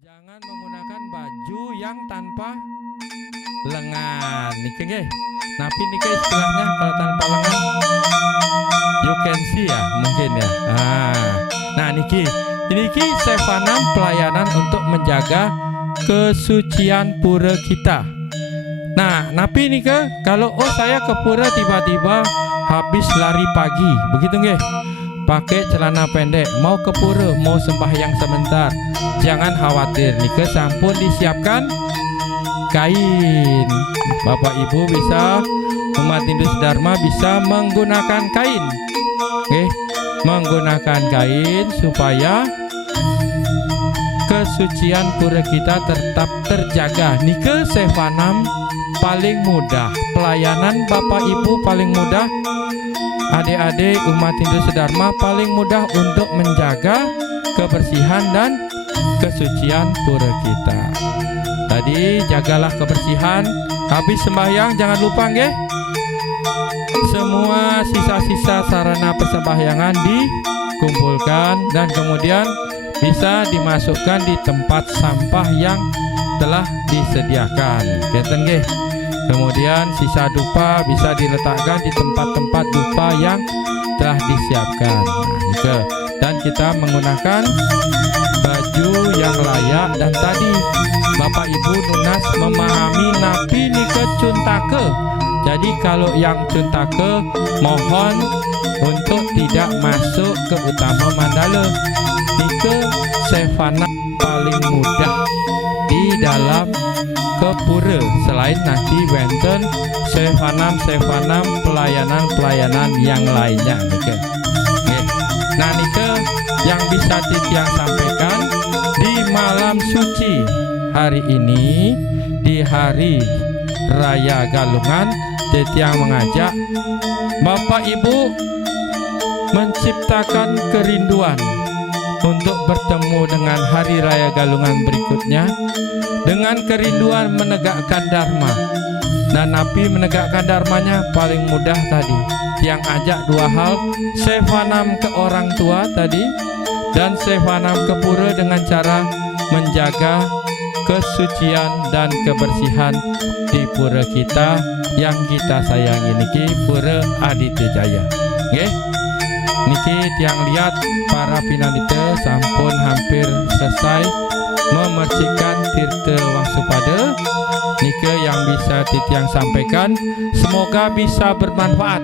Jangan menggunakan baju yang tanpa lengan. Niki nggih. Napi niki istilahnya kalau tanpa lengan you can see ya mungkin ya. Nah niki sevanam pelayanan untuk menjaga kesucian pura kita. Nah, napi niki kalau saya ke pura tiba-tiba habis lari pagi, begitu nggih. Pakai celana pendek, mau ke pura, mau sembahyang sebentar. Jangan khawatir, niki sampun disiapkan kain. Bapak Ibu bisa, umat Hindu Dharma bisa menggunakan kain. Oke, menggunakan kain supaya kesucian pura kita tetap terjaga. Nike sevanam paling mudah, pelayanan Bapak Ibu paling mudah, adik-adik umat Hindu Dharma paling mudah untuk menjaga kebersihan dan kesucian pura kita. Tadi jagalah kebersihan, habis sembahyang jangan lupa nggih. Semua sisa-sisa sarana persembahyangan dikumpulkan dan kemudian bisa dimasukkan di tempat sampah yang telah disediakan. Ngeten nggih. Kemudian sisa dupa bisa diletakkan di tempat-tempat dupa yang telah disiapkan. Dan kita menggunakan baju yang layak. Dan tadi Bapak Ibu Nunas memahami napi nike cuntake. Jadi kalau yang cuntake mohon untuk tidak masuk ke utama mandala. Nike sevana paling mudah di dalam ke pura, selain nanti wenten sevanam pelayanan yang lainnya nike. Nah nike yang bisa titiang sampaikan di malam suci hari ini, di hari Raya Galungan, titiang mengajak Bapak Ibu menciptakan kerinduan untuk bertemu dengan hari Raya Galungan berikutnya, dengan kerinduan menegakkan dharma. Dan napi menegakkan dharmanya paling mudah tadi. Yang ajak dua hal, sevanam ke orang tua tadi, dan sevanam ke pura dengan cara menjaga kesucian dan kebersihan di pura kita yang kita sayangi niki, pura Aditya Jaya. Nggih. Niki tiang lihat para pinanita sampun hampir selesai memercikan tirta Wangsupada. Nike yang bisa titiang sampaikan, semoga bisa bermanfaat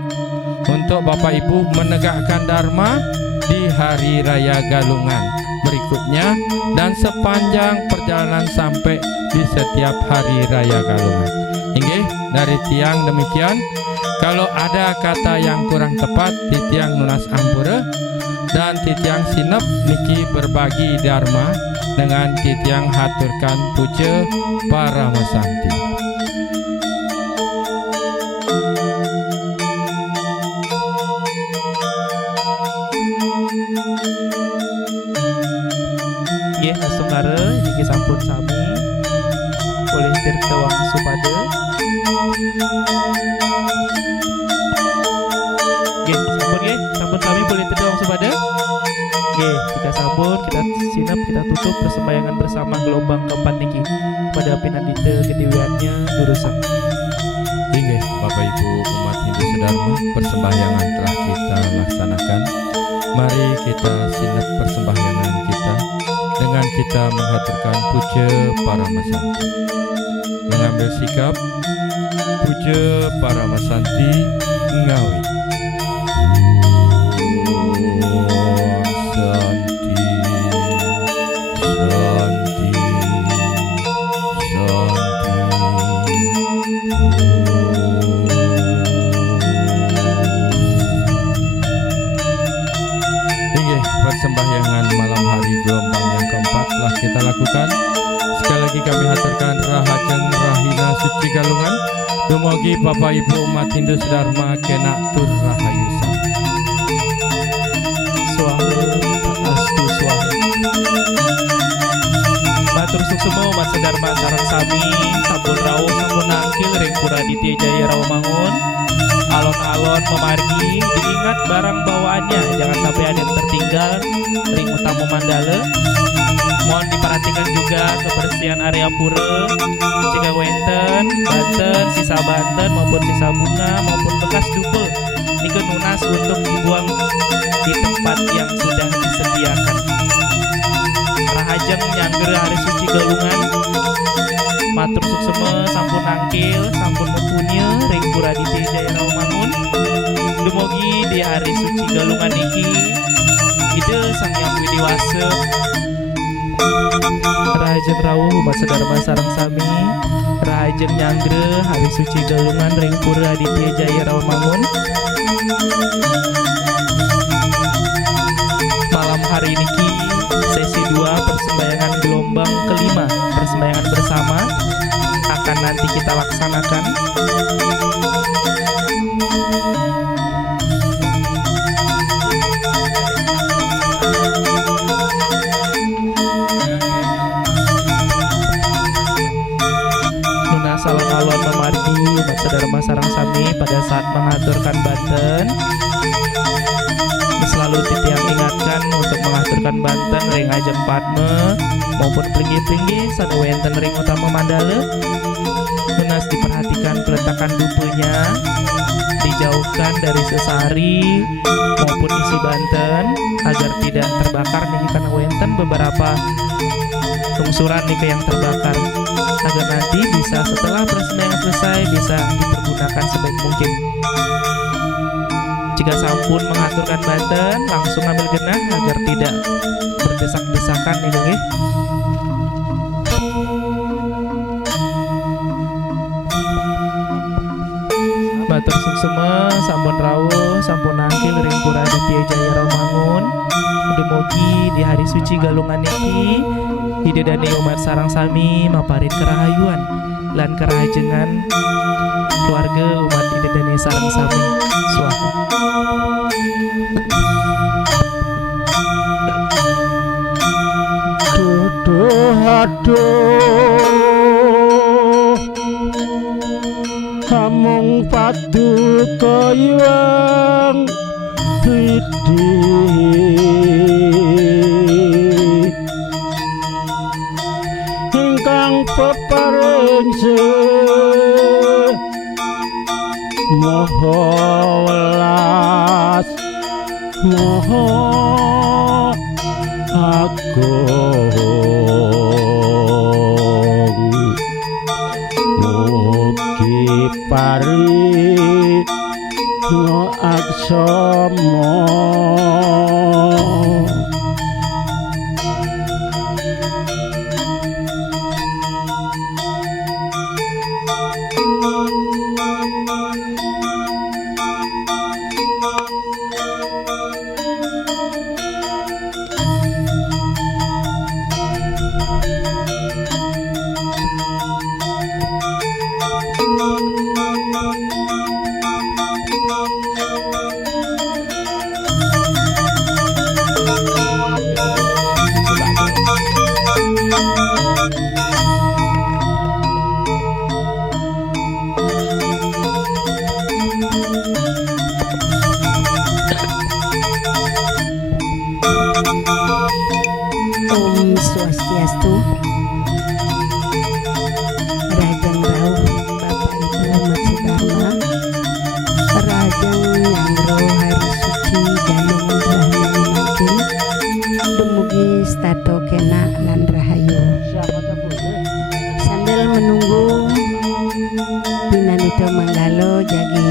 untuk Bapak Ibu menegakkan dharma di hari Raya Galungan berikutnya dan sepanjang perjalanan sampai di setiap hari Raya Galungan. Inggih, dari tiang demikian. Kalau ada kata yang kurang tepat, titiang nunas ampura, dan titiang sinep niki berbagi dharma dengan titiang haturkan puja para masanti. Nggih, asungara niki sampun sami oleh tirta Wangsupada. Sampun kami boleh tirta Wangsupada. Oke, jika sampun kita sinap, kita tutup persembahyangan bersama gelombang keempat niki pada pinandita kedewiannya Durusak. Inggih, Bapak Ibu umat Hindu Dharma, persembahyangan telah kita laksanakan. Mari kita sinap persembahyangan kita dengan kita menghaturkan puja para masanti. Mengambil sikap puja para masanti ngawit. Persembahyangan malam hari gelombang yang keempat telah kita lakukan. Sekali lagi kami haturkan rahajeng rahina suci Galungan. Dumugi Bapak Ibu umat Hindu Dharma kena tur rahayu. Swaha astu swaha. sareng sami sampun rawuh sampun nangkil ring pura Ditya Jaya Rawamangun. Alon-alon memargi diingat barang bawaannya, jangan sampai ada yang tertinggal ring utama Mandala. Mohon diperhatikan juga kebersihan area pura jika wenten Banten, sisa Banten maupun sisa bunga maupun bekas dupe nike nunas untuk dibuang di tempat yang sudah disediakan. Rahajeng nyangger hari suci galungan matur suksema sampun nangkil sampun mempunya ring pura Ditya Jaya Rawamangun. Dumugi di hari suci galungan niki ide Sang Hyang Widiwasa Rahajeng rawuh umat sedharma sareng sami rahajeng nyanggra hari suci galungan ring pura Ditya Jaya Rawamangun. Malam hari niki sesi 2 persembahyangan gelombang kelima persembahyangan bersama akan nanti kita laksanakan. Nunas alon-alon memargi umat sedharma sareng sami pada saat mengaturkan Banten. Selalu titiang ingatkan untuk mengaturkan Banten ring ajeng Padme maupun pelinggi-pelinggi sanu wenten ring utama Mandala. Nunas diperhatikan peletakan dupenya, dijauhkan dari sesari maupun isi Banten agar tidak terbakar nih karena wenten beberapa lungsuran nih yang terbakar, agar nanti bisa setelah persembahyangan selesai bisa dipergunakan sebaik mungkin. Jika sampun mengaturkan Banten, langsung ambil genah agar tidak berdesak-desakan nih dong. Matur suksema sampun rawuh sampun nangkil ring pura Ditya Jaya Rawamangun. Dumugi di hari suci galungan niki hidedani umat sareng sami maparit kerahayuan lan kerajengan keluarga umat hidedani sareng sami. Swaha. Aduh hamung paduka Hyang Widi ingkang peparing moho welas moho agung mugi pari no aksama Om Swastiastu. Rajeng rawuh Bapak Ibu umat sedharma, rajeng nyangro hari suci galungan rahayu makin dumugi stato kena lan rahayu. Sambil menunggu pinanito manggalo jagi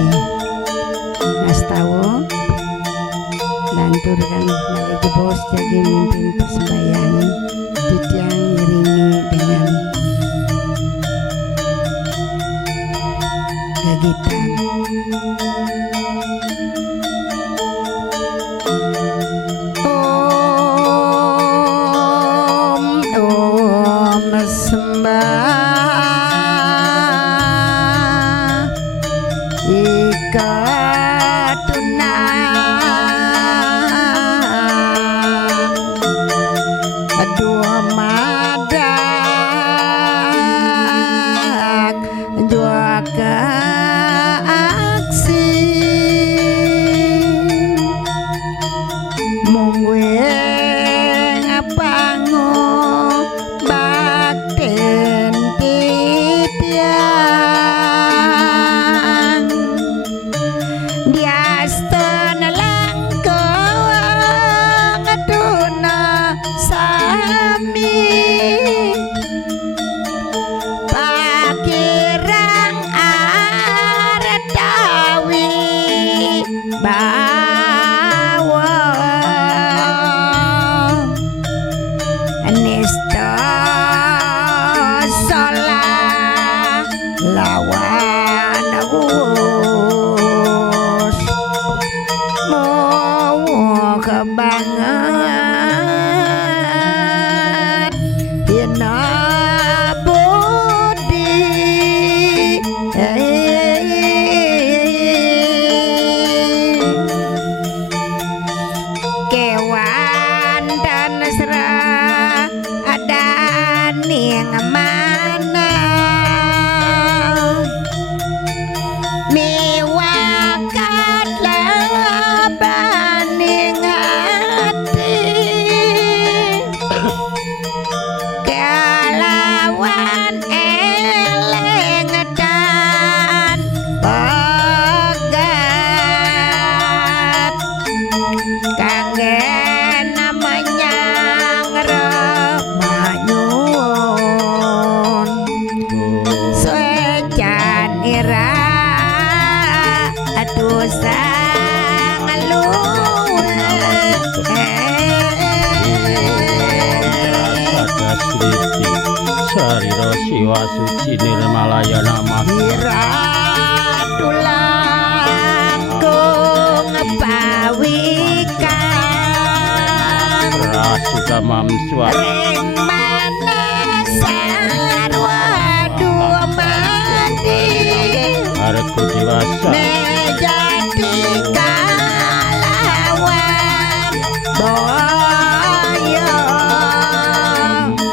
ngastawo dan turkan malih bos jagi mimpin persembahyangan titiang ngiringi dengan gagitan. Om sembah ikatuna dua mada sang Sliti Sarira Siwa Suci Nirmalaya Namah Hiratulang pawikan Rasukamam Swat ring manasan waduh mandi Arku Dewasa Mejati kalawan boyo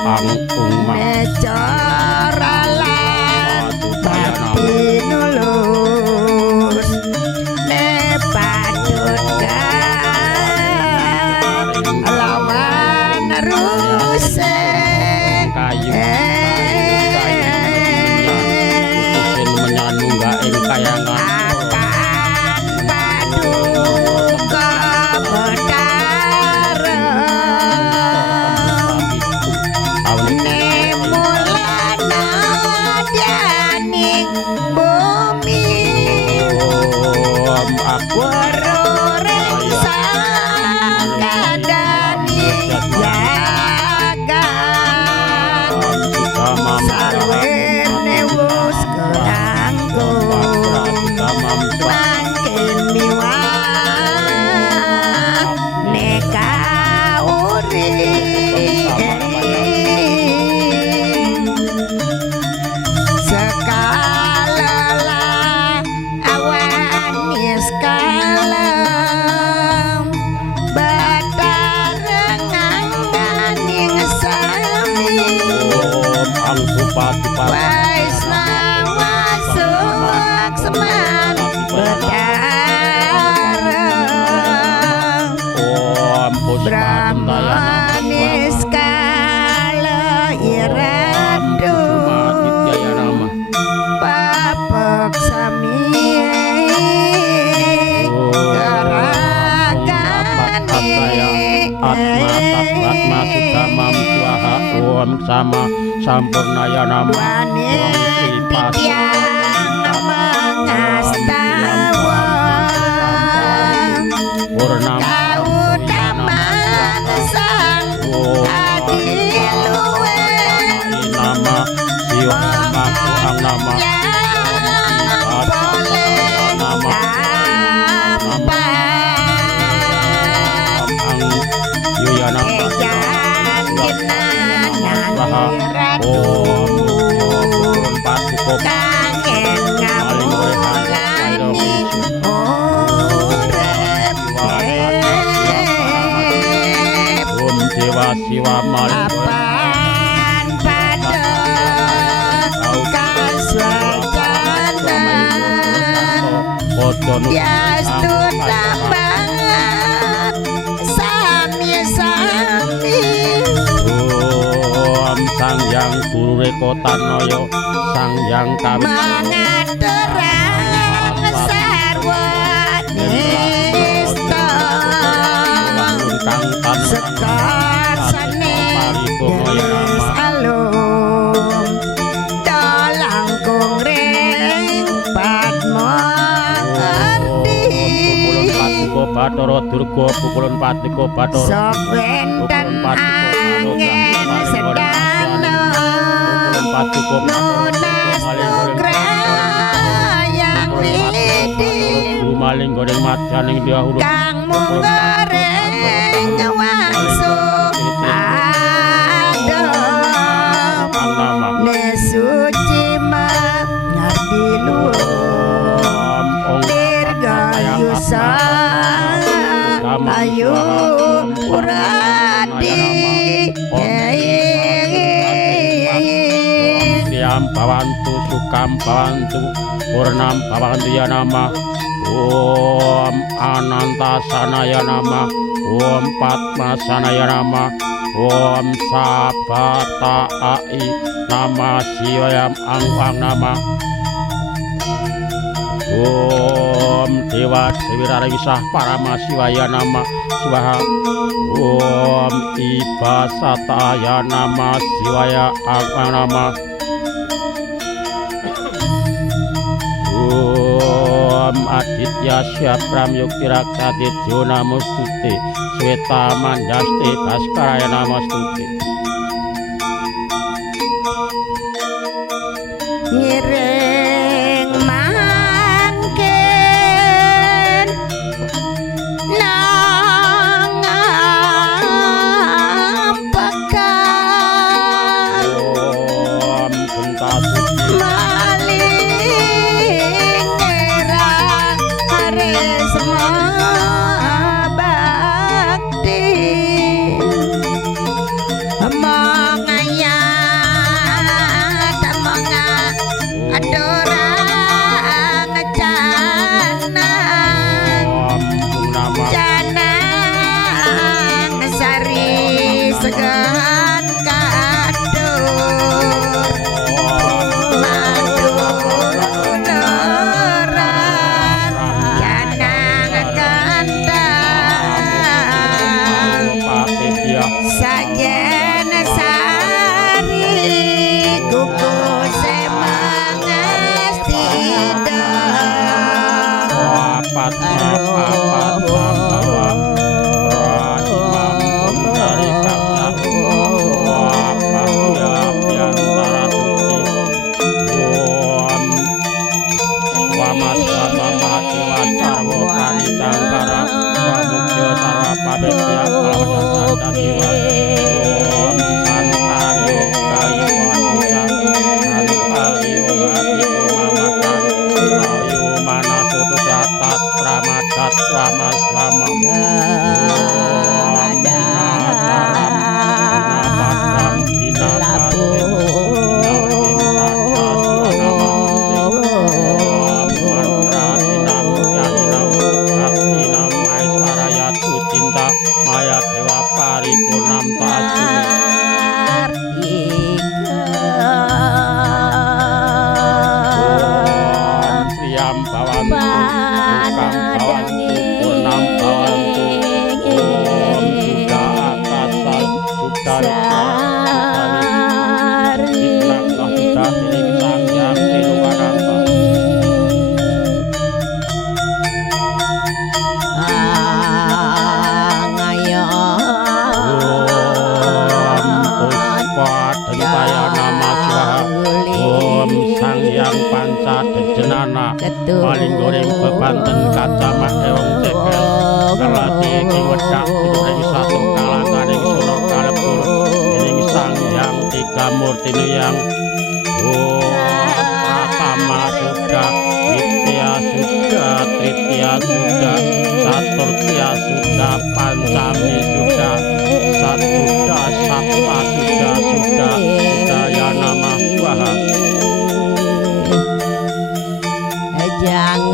Angkung Mak Mecoralan bati nulus Ne padutkan lawan ruse Kayu Putusin menyanungga ing kayangan akan paduka bedareng Mulana dianing bumi Waroreng sakadani jagat Salwene wus kerangkung Mangkin miwah neka Sekala awan iskalem Batareng angganing sami Waisnawa suksman bedareng Brahmanis kala iradu Papok sami Atma Sukamam Swaha Om Sama Sampurnaya Nama Wanin titian mengastawa Kautaman sang adiluwe Nama Siwa Ang Nama boleh gampang Ang Yuyana Ejan genangan ratu Om Patuko Kangen ngapulani urep Om Dewa Siwa Maling Apan pada kaswajana Yastu tambangan Sami-sami Om Sang Yang Guru Rekotanoyo Sang Yang Kami Mengaturang sarwanista Sekar sane Deris alum Dalang kongring Padma Patuko Batoro Durga Pukulun Patiko Batoro Sok wenten angin sedana Patuko Munas nugrayang widi Maling goreng macaning dia huruf Kang munggoreng wangsung adem Ang Nama Nesuci mengardi luhur Dirgayusa ayu uradi Tiam Pawantu Sukam Pawantu Purnam Pawantu Ya Nama Om Ananta Sanaya Nama Om Padma Sanaya Nama Om Sabata Ai Nama Siwayam Ang Nama Om Dewa Dewi Rarewisah Parama Siwaya Nama Swaha Om Iba Sataya Nama Siwaya Ang Nama Om Adit Yasya Pramyukti Raksadit Namostuti Sweta Manjasti Baskaraya Namostuti Ngiring mangken nang pekan Om Gentasuti maling era haresma bakti mongaya tamonga adorang canang Om Pungnama canang sari segan kadur madu dorang canang kandang Patibya sajen sari kuku semangestida Papat Papat Papawa Rahimam Dari Kaksa Papat Biantara Suci Om Swama Swama Dewa Sarwo Kani Sangkara Swamukyo Sarwa Pabetya Kalawaya Sanda Dewa Om Santa Yoga Yoga Santa Yoga Mamakan Ayu Mana Soto Jatat Pramadat Swama Swama Om Dinasaram Dinabadam Dinabatin Dinaudim Sata Swanamasti Om Mantra Dinamukya Dinam Dinam Aiswaraya Cinta Maya Dewa Paripurnam Tasumi Om Sriyam Bhavantu Dukam Bhavantu Purnam Bhavantu Om Suda Akasa Suda Ritna Suda Ritna Suda Tiring Sangyam Tiruvaranta Om Puspa Dentaya Nama Swaha Om Sangyang Panca Dejenana Paling goreng bebanten kacamak ewang cekel Kelati ing wedak Kuduring satu kalangan ing surok kalebur Iring Sangyang Tiga Murtini yang Pratama Suda Ditya Suda Tritya Suda Saturtya Suda Pancami Suda Satuda Sapta Suda Suda Sudaya Nama Swaha jangan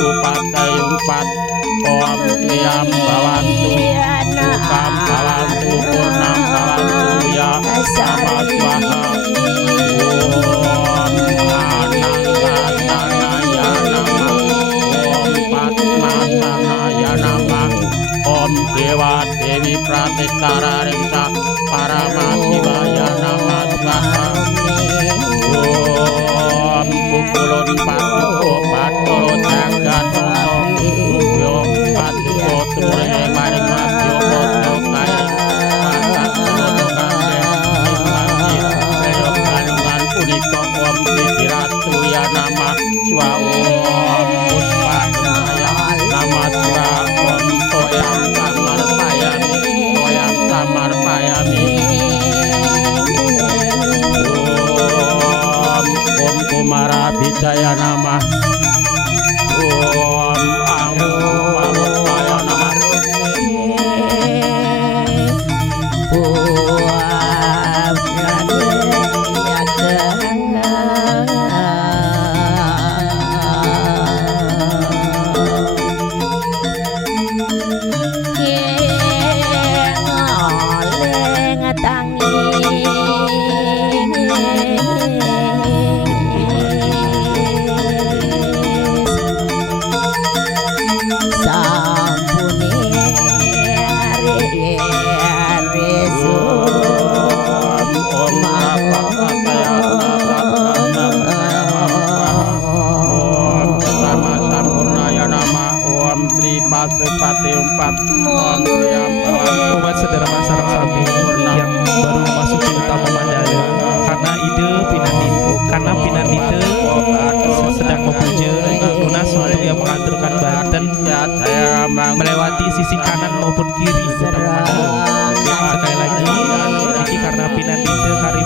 Pasupatayumpat Om Triyam Bhavantu Sukam Bhavantu Purnam Bhavantu Ya Sama Swaha Om Anantasanaya Nama Om Padmasanaya Nama Om Dewa Dewi Pratistara Ringsa Paramasiwaya Nama Swaha Om Pukulun Patuko Batoro Jagatono Tubyo Patuko Ture Maring Madyo Bodo Kairi Pakat Bodo Kabeh Imasi Perok Kalungan Punika Om Siti Ratu Ya Nama Swa Om Puspa Dentaya Nama Swa Om Toyam Samar Payami Toyam Samar Payami Om Kumara Bijaya Nama sampune resu Om Sama Sampurnaya Nama Om Tri Pasupati Umpat Om Siam Umat saudara sarang sami yang baru memasuki utama mandala karena pinandita sedang memuja lunas untuk yang mengaturkan Banten melewati sisi kanan maupun kiri utama mandala. Sekali lagi, ini karena pinandita kari